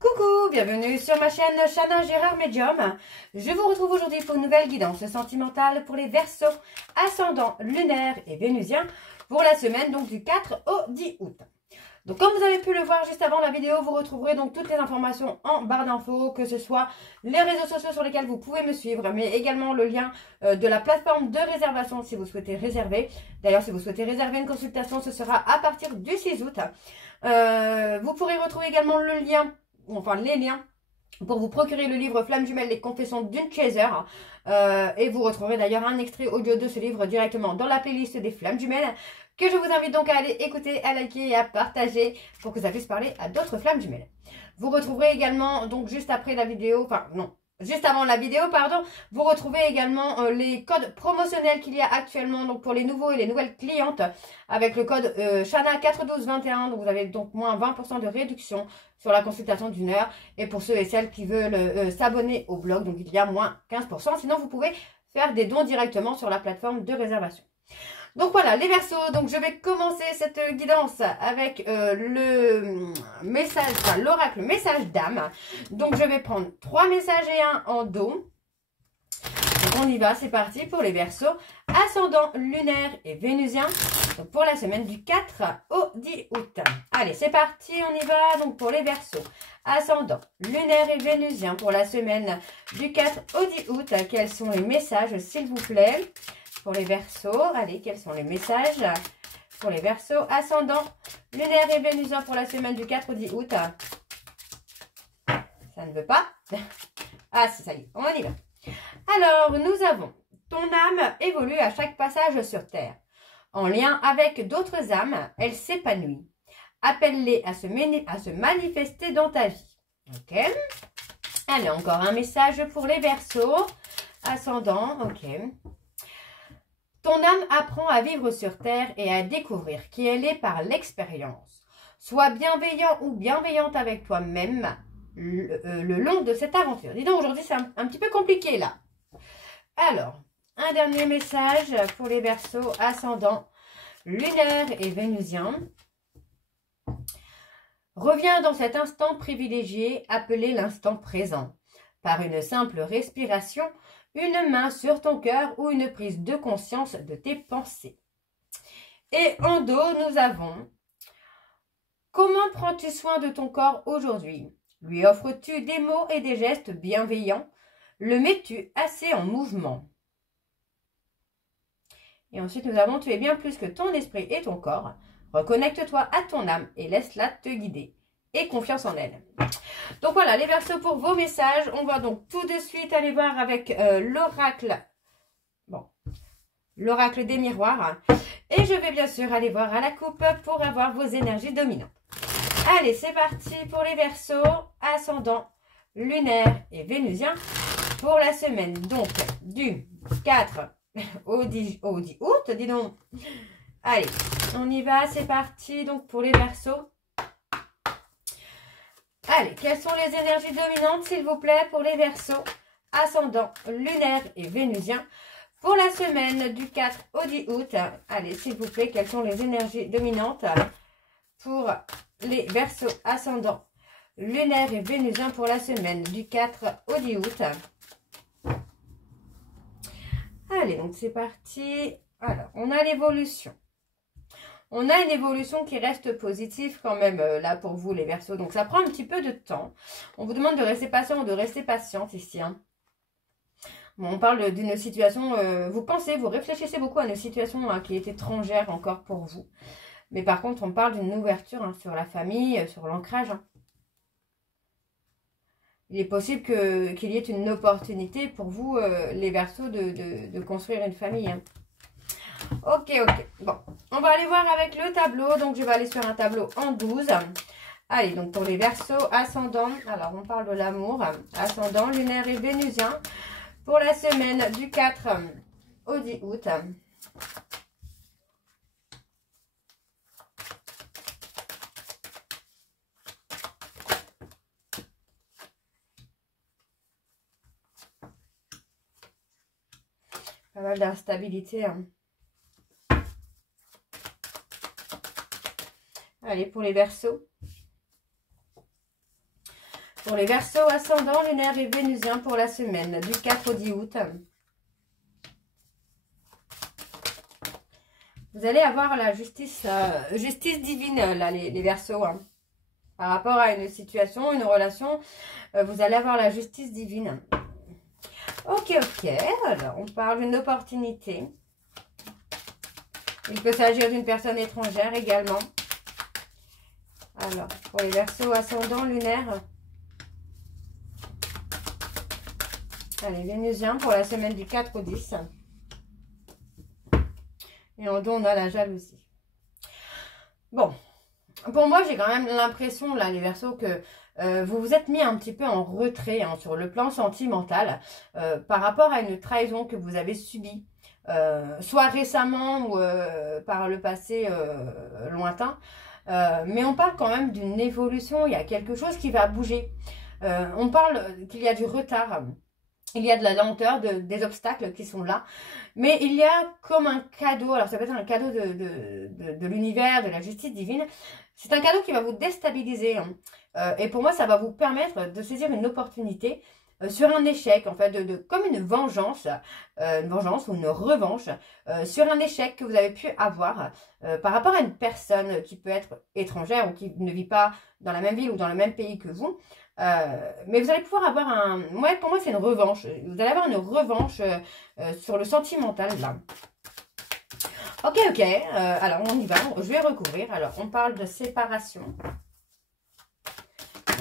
Coucou, bienvenue sur ma chaîne Chana Gérard Medium. Je vous retrouve aujourd'hui pour une nouvelle guidance sentimentale pour les Verseaux, ascendant lunaire et vénusien pour la semaine donc du 4 au 10 août. Donc comme vous avez pu le voir juste avant la vidéo, vous retrouverez donc toutes les informations en barre d'infos, que ce soit les réseaux sociaux sur lesquels vous pouvez me suivre, mais également le lien de la plateforme de réservation si vous souhaitez réserver. D'ailleurs, si vous souhaitez réserver une consultation, ce sera à partir du 6 août. Vous pourrez retrouver également le lien, enfin les liens, pour vous procurer le livre Flamme Jumelle, les confessions d'une chaser. Et vous retrouverez d'ailleurs un extrait audio de ce livre directement dans la playlist des Flammes Jumelles, que je vous invite donc à aller écouter, à liker et à partager pour que ça puisse parler à d'autres Flammes Jumelles. Vous retrouverez également, donc juste après la vidéo, enfin non, juste avant la vidéo, pardon, vous retrouvez également les codes promotionnels qu'il y a actuellement donc pour les nouveaux et les nouvelles clientes avec le code Chana 41221. Donc vous avez donc moins 20% de réduction sur la consultation d'une heure. Et pour ceux et celles qui veulent s'abonner au blog, donc il y a moins 15%. Sinon vous pouvez faire des dons directement sur la plateforme de réservation. Donc voilà, les Verseaux, donc je vais commencer cette guidance avec le message, enfin l'oracle message d'âme. Donc je vais prendre 3 messages et un en dos. Donc on y va, c'est parti pour les Verseaux, ascendant lunaire et vénusien, donc pour la semaine du 4 au 10 août. Allez, c'est parti, on y va, donc pour les Verseaux, ascendant lunaire et vénusien pour la semaine du 4 au 10 août. Quels sont les messages, s'il vous plaît? Pour les Verseaux, allez, quels sont les messages pour les Verseaux, ascendant lunaire et vénusien pour la semaine du 4 au 10 août? Ça ne veut pas. Ah si, ça y est, on y va. Alors, nous avons, ton âme évolue à chaque passage sur Terre. En lien avec d'autres âmes, elle s'épanouit. Appelle-les à se manifester dans ta vie. Ok. Allez, encore un message pour les Verseaux, ascendant, ok. Ton âme apprend à vivre sur Terre et à découvrir qui elle est par l'expérience. Sois bienveillant ou bienveillante avec toi-même le long de cette aventure. Dis donc, aujourd'hui, c'est un petit peu compliqué, là. Alors, un dernier message pour les Verseaux, ascendant lunaire et vénusien. Reviens dans cet instant privilégié, appelé l'instant présent. Par une simple respiration, une main sur ton cœur ou une prise de conscience de tes pensées. Et en dos, nous avons: comment prends-tu soin de ton corps aujourd'hui? Lui offres-tu des mots et des gestes bienveillants? Le mets-tu assez en mouvement? Et ensuite, nous avons: tu es bien plus que ton esprit et ton corps. Reconnecte-toi à ton âme et laisse-la te guider. Et confiance en elle. Donc voilà, les Verseaux pour vos messages. On va donc tout de suite aller voir avec l'oracle. Bon, l'oracle des miroirs. Et je vais bien sûr aller voir à la coupe pour avoir vos énergies dominantes. Allez, c'est parti pour les Verseaux, ascendant lunaire et vénusien pour la semaine donc du 4 au 10 août, dis donc. Allez, on y va, c'est parti donc pour les Verseaux. Allez, quelles sont les énergies dominantes, s'il vous plaît, pour les Verseaux, ascendant lunaire et vénusien pour la semaine du 4 au 10 août. Allez, s'il vous plaît, quelles sont les énergies dominantes pour les Verseaux, ascendant lunaire et vénusien pour la semaine du 4 au 10 août. Allez, donc c'est parti. Alors, on a l'évolution. On a une évolution qui reste positive quand même là pour vous les Verseaux. Donc ça prend un petit peu de temps. On vous demande de rester patient ou de rester patiente ici. Hein. Bon, on parle d'une situation, vous réfléchissez beaucoup à une situation qui est étrangère encore pour vous. Mais par contre, on parle d'une ouverture sur la famille, sur l'ancrage. Hein. Il est possible qu'il y ait une opportunité pour vous, les Verseaux, de construire une famille. Hein. Ok, bon, on va aller voir avec le tableau, donc je vais aller sur un tableau en 12. Allez, donc pour les Verseaux, ascendant, alors on parle de l'amour, ascendant, lunaire et vénusien, pour la semaine du 4 au 10 août. Pas mal d'instabilité, hein. Allez, pour les Verseaux. Pour les Verseaux, ascendant, lunaire et vénusien pour la semaine du 4 au 10 août. Vous allez avoir la justice divine, là, les Verseaux. Hein. Par rapport à une situation, une relation, vous allez avoir la justice divine. Ok. Alors, on parle d'une opportunité. Il peut s'agir d'une personne étrangère également. Alors, pour les Verseaux, ascendant, lunaire. Allez, vénusien pour la semaine du 4 au 10. Et en dos, on a la jalousie. Bon, pour moi, j'ai quand même l'impression, là, les Verseaux, que vous vous êtes mis un petit peu en retrait hein, sur le plan sentimental par rapport à une trahison que vous avez subie, soit récemment ou par le passé lointain. Mais on parle quand même d'une évolution, il y a quelque chose qui va bouger. On parle qu'il y a du retard. Il y a de la lenteur, des obstacles qui sont là. Mais il y a comme un cadeau. Alors, ça peut être un cadeau de l'univers, de la justice divine. C'est un cadeau qui va vous déstabiliser. Hein. Et pour moi, ça va vous permettre de saisir une opportunité sur un échec. En fait, comme une vengeance ou une revanche sur un échec que vous avez pu avoir par rapport à une personne qui peut être étrangère ou qui ne vit pas dans la même ville ou dans le même pays que vous. Mais vous allez pouvoir avoir un... Ouais, pour moi, c'est une revanche. Vous allez avoir une revanche sur le sentimental, là. Ok. Alors, on y va. Je vais recouvrir. Alors, on parle de séparation.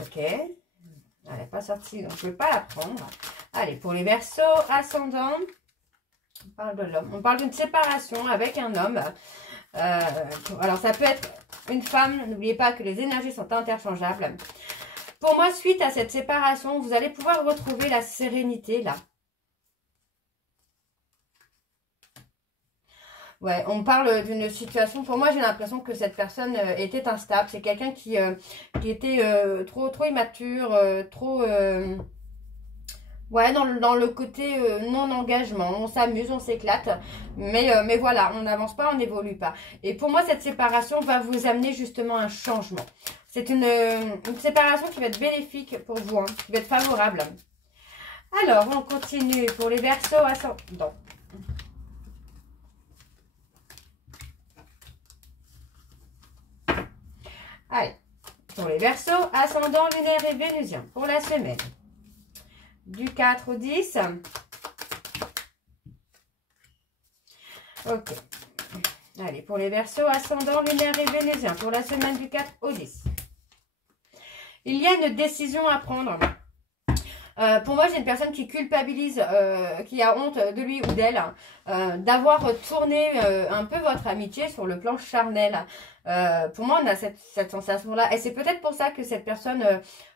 Ok. Elle n'est pas sortie, donc je ne vais pas la prendre. Allez, pour les Verseaux, ascendant, on parle de l'homme. On parle d'une séparation avec un homme. Alors, ça peut être une femme. N'oubliez pas que les énergies sont interchangeables. Pour moi, suite à cette séparation, vous allez pouvoir retrouver la sérénité, là. Ouais, on parle d'une situation... Pour moi, j'ai l'impression que cette personne était instable. C'est quelqu'un qui était trop immature, trop... Ouais, dans le côté non-engagement. On s'amuse, on s'éclate. Mais voilà, on n'avance pas, on n'évolue pas. Et pour moi, cette séparation va vous amener justement un changement. C'est une séparation qui va être bénéfique pour vous, hein, qui va être favorable. Alors, on continue pour les Verseaux ascendants. Allez, pour les Verseaux, ascendant, lunaire et vénusien pour la semaine. Du 4 au 10. Ok. Allez, pour les Verseaux, ascendant, lunaire et vénusien pour la semaine du 4 au 10. Il y a une décision à prendre. Pour moi, j'ai une personne qui culpabilise, qui a honte de lui ou d'elle, d'avoir tourné un peu votre amitié sur le plan charnel. Pour moi, on a cette sensation-là. Et c'est peut-être pour ça que cette personne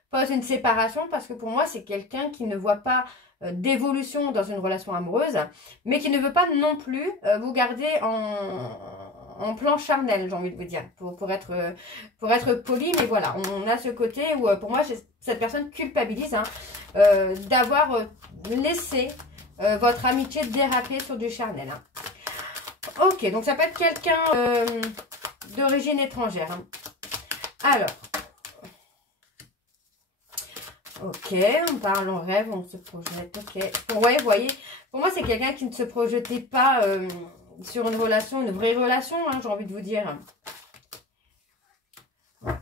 pose une séparation, parce que pour moi, c'est quelqu'un qui ne voit pas d'évolution dans une relation amoureuse, mais qui ne veut pas non plus vous garder en plan charnel, j'ai envie de vous dire, pour être poli. Mais voilà, on a ce côté où pour moi cette personne culpabilise hein, d'avoir laissé votre amitié déraper sur du charnel. Hein. Ok, donc ça peut être quelqu'un d'origine étrangère. Hein. Alors, ok, on parle, on rêve, on se projette. Ok, ouais, vous voyez, pour moi c'est quelqu'un qui ne se projetait pas sur une relation, une vraie relation, hein, j'ai envie de vous dire.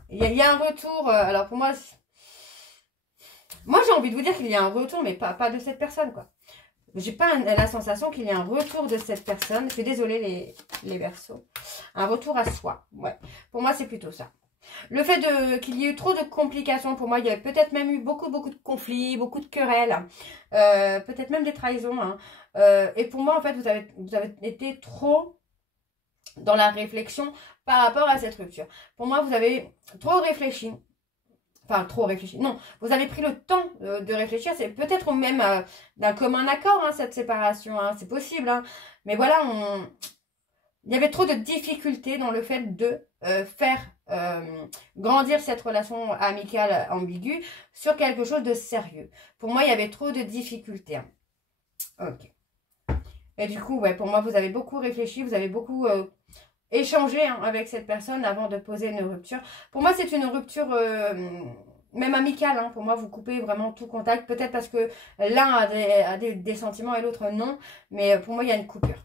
Il y a un retour, alors pour moi j'ai envie de vous dire qu'il y a un retour, mais pas de cette personne, quoi. J'ai pas la sensation qu'il y a un retour de cette personne. Je suis désolée les Verseaux. Un retour à soi, ouais. Pour moi c'est plutôt ça. Le fait qu'il y ait eu trop de complications, pour moi, il y a peut-être même eu beaucoup de conflits, beaucoup de querelles, peut-être même des trahisons. Hein. Et pour moi, en fait, vous avez été trop dans la réflexion par rapport à cette rupture. Pour moi, vous avez trop réfléchi. Enfin, trop réfléchi. Non, vous avez pris le temps de réfléchir. C'est peut-être même d'un commun accord, hein, cette séparation. Hein. C'est possible. Hein. Mais voilà, il y avait trop de difficultés dans le fait de faire grandir cette relation amicale ambiguë sur quelque chose de sérieux. Pour moi, il y avait trop de difficultés. Hein. Ok. Et du coup, ouais, pour moi, vous avez beaucoup réfléchi, vous avez beaucoup échangé hein, avec cette personne avant de poser une rupture. Pour moi, c'est une rupture même amical, hein. Pour moi, vous coupez vraiment tout contact. Peut-être parce que l'un a des sentiments et l'autre non. Mais pour moi, il y a une coupure.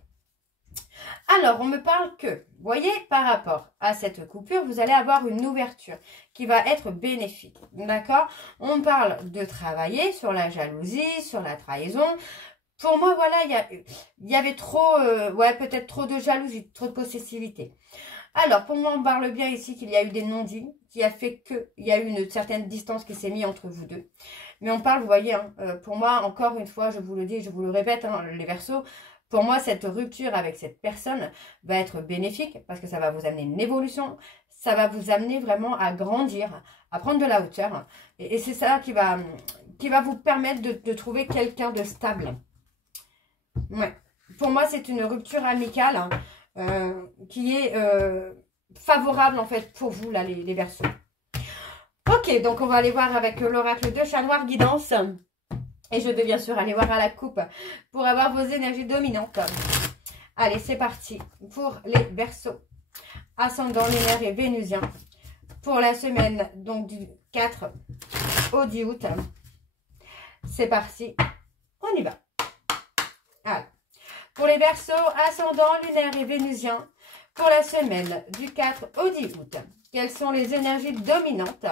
Alors, on me parle que, vous voyez, par rapport à cette coupure, vous allez avoir une ouverture qui va être bénéfique. D'accord? On parle de travailler sur la jalousie, sur la trahison. Pour moi, voilà, il y avait trop, ouais, peut-être trop de jalousie, trop de possessivité. Alors, pour moi, on parle bien ici qu'il y a eu des non-dits, qui a fait qu'il y a eu une certaine distance qui s'est mise entre vous deux. Mais on parle, vous voyez, hein, pour moi, encore une fois, je vous le dis, je vous le répète, hein, les Verseaux, pour moi, cette rupture avec cette personne va être bénéfique parce que ça va vous amener une évolution, ça va vous amener vraiment à grandir, à prendre de la hauteur. Et c'est ça qui va vous permettre de trouver quelqu'un de stable. Ouais. Pour moi, c'est une rupture amicale qui est favorable en fait pour vous, là, les Verseaux. Ok, donc on va aller voir avec l'oracle de Chat Noir Guidance. Et je vais bien sûr aller voir à la coupe pour avoir vos énergies dominantes. Allez, c'est parti pour les Verseaux. Ascendant lunaire et vénusien. Pour la semaine donc du 4 au 10 août. C'est parti. On y va. Allez. Pour les Verseaux, ascendant lunaire et vénusien. Pour la semaine du 4 au 10 août. Quelles sont les énergies dominantes ?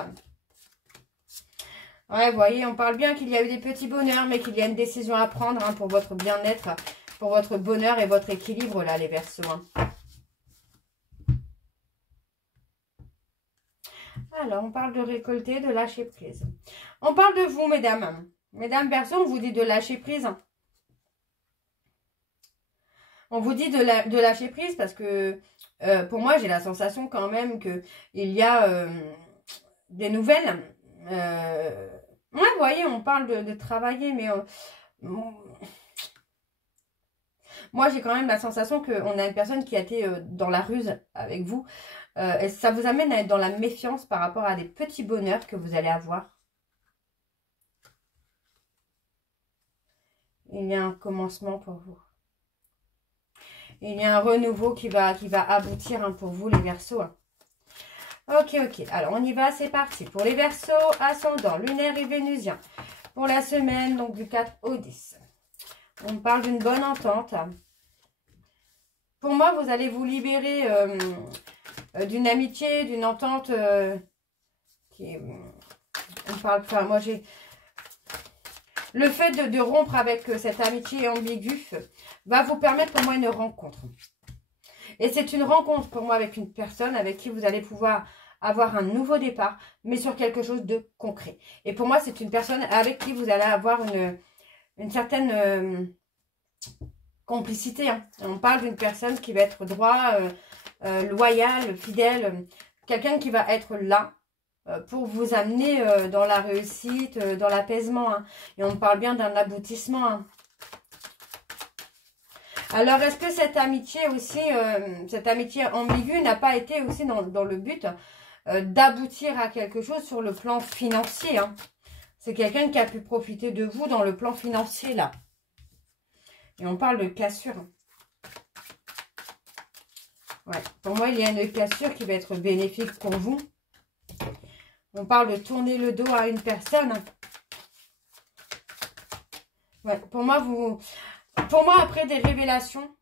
Ouais, vous voyez, on parle bien qu'il y a eu des petits bonheurs, mais qu'il y a une décision à prendre hein, pour votre bien-être, pour votre bonheur et votre équilibre, là, les Verseaux. Hein. Alors, on parle de récolter, de lâcher prise. On parle de vous, mesdames. Mesdames Verseaux, on vous dit de lâcher prise. On vous dit de lâcher prise parce que, pour moi, j'ai la sensation quand même qu'il y a des nouvelles... ouais, vous voyez, on parle de travailler, mais moi, j'ai quand même la sensation qu'on a une personne qui a été dans la ruse avec vous. Et ça vous amène à être dans la méfiance par rapport à des petits bonheurs que vous allez avoir. Il y a un commencement pour vous. Il y a un renouveau qui va aboutir hein, pour vous, les Verseaux. Hein. Ok, ok. Alors, on y va, c'est parti. Pour les Verseaux, ascendant, lunaire et vénusien. Pour la semaine, donc du 4 au 10. On parle d'une bonne entente. Pour moi, vous allez vous libérer d'une amitié, d'une entente qui est... On parle... Enfin, moi, j'ai... Le fait de rompre avec cette amitié ambiguë va vous permettre pour moi une rencontre. Et c'est une rencontre pour moi avec une personne avec qui vous allez pouvoir avoir un nouveau départ, mais sur quelque chose de concret. Et pour moi, c'est une personne avec qui vous allez avoir une certaine complicité. Hein. On parle d'une personne qui va être droit, loyal, fidèle, quelqu'un qui va être là pour vous amener dans la réussite, dans l'apaisement. Hein. Et on parle bien d'un aboutissement. Hein. Alors, est-ce que cette amitié aussi, cette amitié ambiguë n'a pas été aussi dans le but d'aboutir à quelque chose sur le plan financier hein. C'est quelqu'un qui a pu profiter de vous dans le plan financier, là. Et on parle de cassure. Ouais, pour moi, il y a une cassure qui va être bénéfique pour vous. On parle de tourner le dos à une personne. Ouais, pour moi, après des révélations,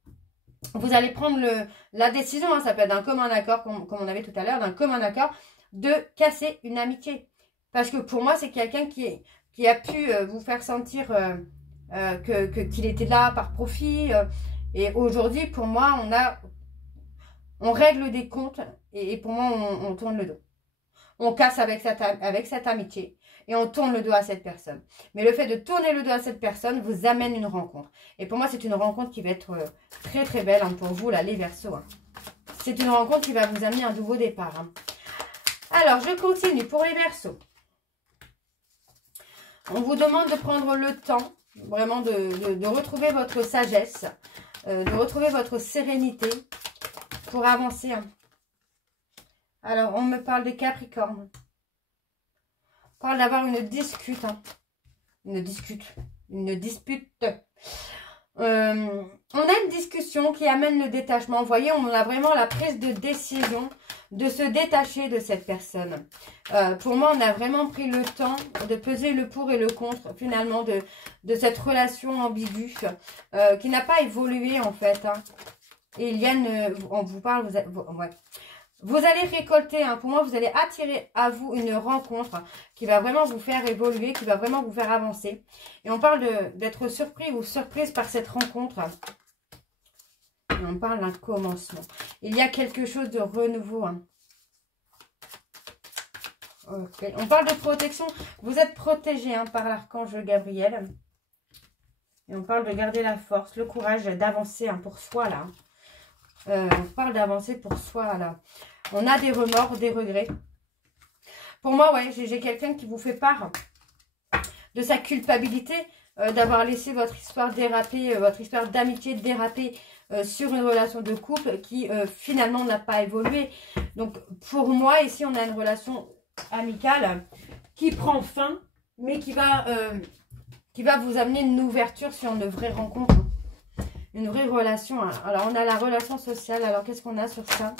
vous allez prendre la décision, hein, ça peut être d'un commun accord, comme on avait tout à l'heure, d'un commun accord, de casser une amitié. Parce que pour moi, c'est quelqu'un qui a pu vous faire sentir qu'il était là par profit. Et aujourd'hui, pour moi, on règle des comptes et pour moi, on tourne le dos. On casse avec cette amitié et on tourne le dos à cette personne. Mais le fait de tourner le dos à cette personne vous amène une rencontre. Et pour moi, c'est une rencontre qui va être très très belle hein, pour vous, là, les Verseaux. Hein. C'est une rencontre qui va vous amener un nouveau départ. Hein. Alors, je continue pour les Verseaux. On vous demande de prendre le temps, vraiment de retrouver votre sagesse, de retrouver votre sérénité pour avancer. Hein. Alors, on me parle des Capricornes. On parle d'avoir une discute. Hein. Une dispute. On a une discussion qui amène le détachement. Vous voyez, on a vraiment la prise de décision de se détacher de cette personne. Pour moi, on a vraiment pris le temps de peser le pour et le contre, finalement, de cette relation ambiguë qui n'a pas évolué, en fait. Hein. Et Eliane, on vous parle, vous allez récolter, hein, pour moi, vous allez attirer à vous une rencontre qui va vraiment vous faire évoluer, qui va vraiment vous faire avancer. Et on parle d'être surpris ou surprise par cette rencontre. Et on parle d'un commencement. Il y a quelque chose de renouveau. Hein. Okay. On parle de protection. Vous êtes protégé hein, par l'archange Gabriel. Et on parle de garder la force, le courage d'avancer hein, pour soi là. On parle d'avancer pour soi là. On a des remords, des regrets. Pour moi, ouais, j'ai quelqu'un qui vous fait part de sa culpabilité d'avoir laissé votre histoire déraper, votre histoire d'amitié déraper sur une relation de couple qui finalement n'a pas évolué. Donc pour moi, ici, on a une relation amicale qui prend fin, mais qui va vous amener une ouverture sur une vraie rencontre. Hein. Une vraie relation. Hein. Alors, on a la relation sociale. Alors, qu'est-ce qu'on a sur ça?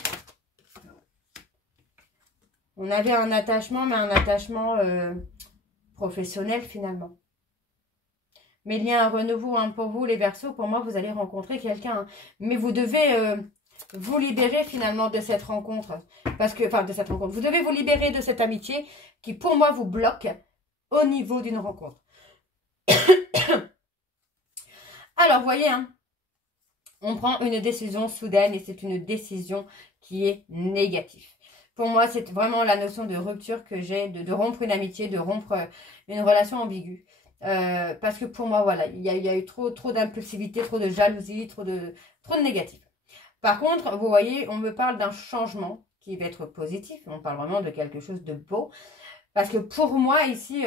On avait un attachement, mais un attachement professionnel finalement. Mais il y a un renouveau hein, pour vous, les Verseaux. Pour moi, vous allez rencontrer quelqu'un. Hein. Mais vous devez vous libérer finalement de cette rencontre. Parce que, enfin, de cette rencontre. Vous devez vous libérer de cette amitié qui, pour moi, vous bloque au niveau d'une rencontre. Alors, voyez, hein, on prend une décision soudaine et c'est une décision qui est négative. Pour moi, c'est vraiment la notion de rupture que j'ai, de rompre une amitié, de rompre une relation ambiguë. Parce que pour moi, voilà, il y a eu trop d'impulsivité, trop de jalousie, trop de négatif. Par contre, vous voyez, on me parle d'un changement qui va être positif. On parle vraiment de quelque chose de beau. Parce que pour moi, ici,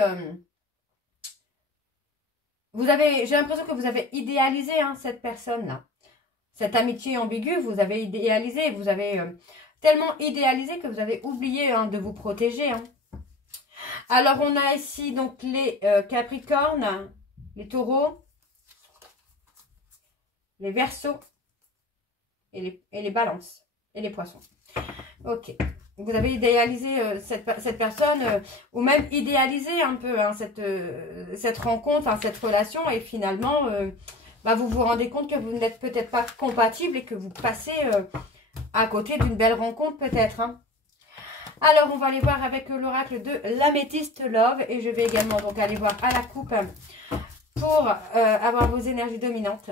j'ai l'impression que vous avez idéalisé hein, cette personne-là. Cette amitié ambiguë, vous avez idéalisé, vous avez tellement idéalisé que vous avez oublié hein, de vous protéger. Hein. Alors, on a ici donc les Capricornes, les Taureaux, les Verseaux et les Balances et les Poissons. Ok. Vous avez idéalisé cette personne ou même idéalisé un peu hein, cette rencontre, hein, cette relation et finalement, vous vous rendez compte que vous n'êtes peut-être pas compatible et que vous passez à côté d'une belle rencontre peut-être. Hein. Alors, on va aller voir avec l'oracle de l'Améthyste Love. Et je vais également donc aller voir à la coupe pour avoir vos énergies dominantes.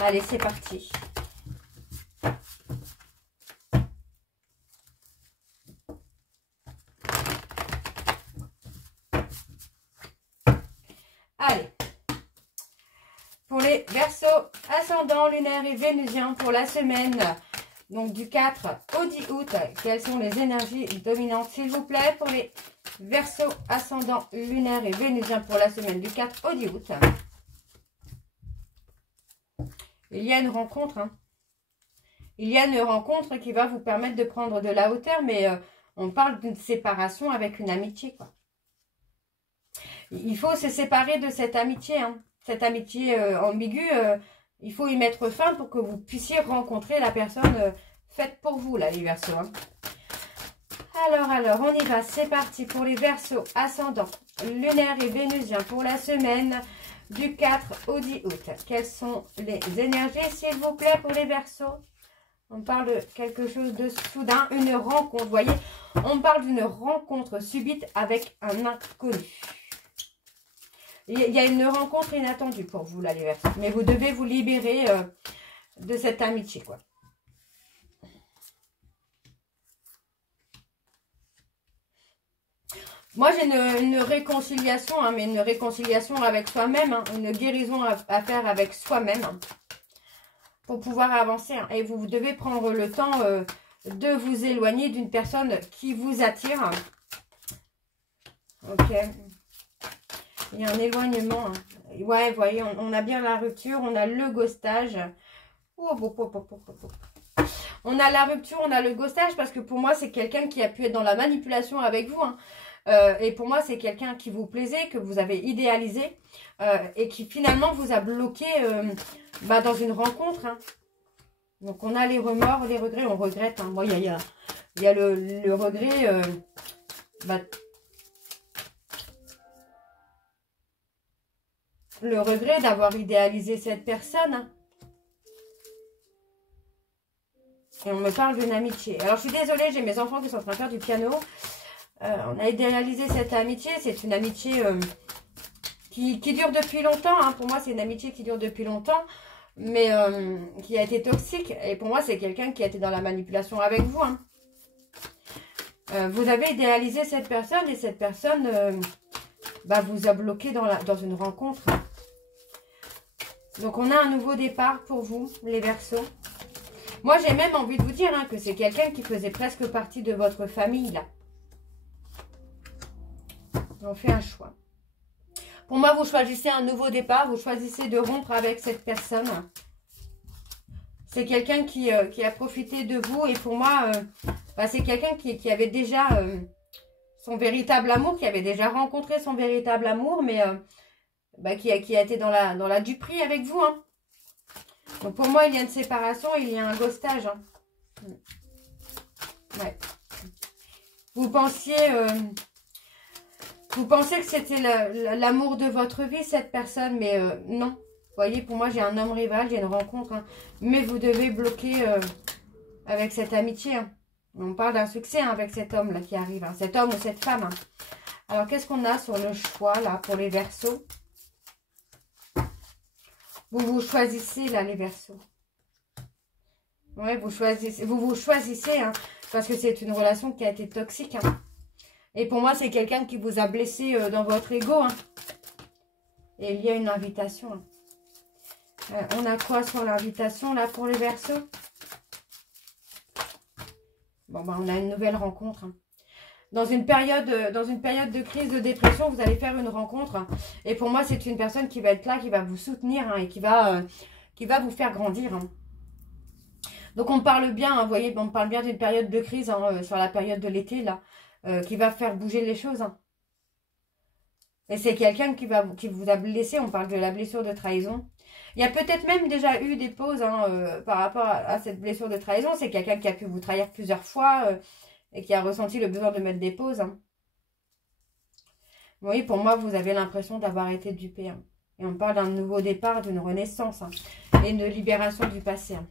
Allez, c'est parti. Allez. Pour les Verseaux, ascendant, lunaire et vénusien pour la semaine... Donc, du 4 au 10 août, quelles sont les énergies dominantes, s'il vous plaît, pour les Verseaux, ascendant, lunaire et vénusien pour la semaine du 4 au 10 août. Il y a une rencontre. Hein. Il y a une rencontre qui va vous permettre de prendre de la hauteur, mais on parle d'une séparation avec une amitié, quoi. Il faut se séparer de cette amitié, hein. Cette amitié ambiguë. Il faut y mettre fin pour que vous puissiez rencontrer la personne faite pour vous, là, les Verseaux. Hein. Alors, on y va. C'est parti pour les Verseaux, ascendant, lunaire et vénusien pour la semaine du 4 au 10 août. Quelles sont les énergies, s'il vous plaît, pour les Verseaux? On parle de quelque chose de soudain, une rencontre. Vous voyez, on parle d'une rencontre subite avec un inconnu. Il y a une rencontre inattendue pour vous, là, les Verseaux. Mais vous devez vous libérer de cette amitié, quoi. Moi, j'ai une réconciliation, hein, mais une réconciliation avec soi-même, hein, une guérison à faire avec soi-même hein, pour pouvoir avancer. Hein. Et vous devez prendre le temps de vous éloigner d'une personne qui vous attire. Ok. Il y a un éloignement. Hein. Ouais, vous voyez, on a bien la rupture, on a le ghostage. On a la rupture, on a le ghostage parce que pour moi, c'est quelqu'un qui a pu être dans la manipulation avec vous. Hein. Et pour moi, c'est quelqu'un qui vous plaisait, que vous avez idéalisé et qui finalement vous a bloqué dans une rencontre. Hein. Donc, on a les remords, les regrets, on regrette. Hein. Bon, il y a le regret... le regret d'avoir idéalisé cette personne. Hein. Et on me parle d'une amitié. Alors, je suis désolée, j'ai mes enfants qui sont en train de faire du piano. On a idéalisé cette amitié. C'est une amitié qui dure depuis longtemps. Hein. Pour moi, c'est une amitié qui dure depuis longtemps. Mais qui a été toxique. Et pour moi, c'est quelqu'un qui a été dans la manipulation avec vous. Hein. Vous avez idéalisé cette personne. Et cette personne vous a bloqué dans une rencontre. Donc, on a un nouveau départ pour vous, les Verseaux. Moi, j'ai même envie de vous dire que c'est quelqu'un qui faisait presque partie de votre famille, là. On fait un choix. Pour moi, vous choisissez un nouveau départ. Vous choisissez de rompre avec cette personne. C'est quelqu'un qui a profité de vous. Et pour moi, c'est quelqu'un qui avait déjà son véritable amour, qui avait déjà rencontré son véritable amour, mais qui a été dans la duperie avec vous. Hein. Donc pour moi, il y a une séparation, il y a un ghostage. Hein. Ouais. Vous pensiez que c'était l'amour de votre vie, cette personne, mais non. Vous voyez, pour moi, j'ai un homme rival, j'ai une rencontre. Hein. Mais vous devez bloquer avec cette amitié. Hein. On parle d'un succès avec cet homme-là qui arrive. Hein. Cet homme ou cette femme. Hein. Alors, qu'est-ce qu'on a sur le choix, là, pour les Verseaux? Vous choisissez, là, les Verseaux. Ouais, vous choisissez, hein, parce que c'est une relation qui a été toxique. Hein. Et pour moi, c'est quelqu'un qui vous a blessé dans votre ego. Hein. Et il y a une invitation. Hein. On a quoi sur l'invitation, là, pour les Verseaux? Bon, on a une nouvelle rencontre. Hein. Dans une période de crise, de dépression, vous allez faire une rencontre. Hein. Et pour moi, c'est une personne qui va être là, qui va vous soutenir hein, et qui va vous faire grandir. Hein. Donc, on parle bien, hein, vous voyez, on parle bien d'une période de crise hein, sur la période de l'été, là, qui va faire bouger les choses. Hein. Et c'est quelqu'un qui vous a blessé, on parle de la blessure de trahison. Il y a peut-être même déjà eu des pauses hein, par rapport à cette blessure de trahison. C'est quelqu'un qui a pu vous trahir plusieurs fois et qui a ressenti le besoin de mettre des pauses. Hein. Vous voyez, pour moi, vous avez l'impression d'avoir été dupé. Hein. Et on parle d'un nouveau départ, d'une renaissance hein, et de libération du passé. Hein.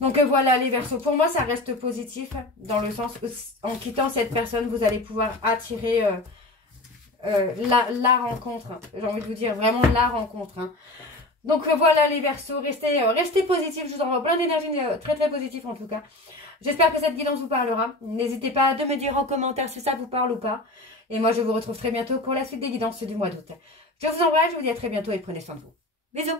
Donc voilà les Verseaux. Pour moi, ça reste positif dans le sens où en quittant cette personne, vous allez pouvoir attirer la rencontre. J'ai envie de vous dire vraiment la rencontre. Hein. Donc voilà les Verseaux, restez positifs, je vous envoie plein d'énergie très très positive en tout cas. J'espère que cette guidance vous parlera. N'hésitez pas de me dire en commentaire si ça vous parle ou pas. Et moi je vous retrouve très bientôt pour la suite des guidances du mois d'août. Je vous embrasse, je vous dis à très bientôt et prenez soin de vous. Bisous.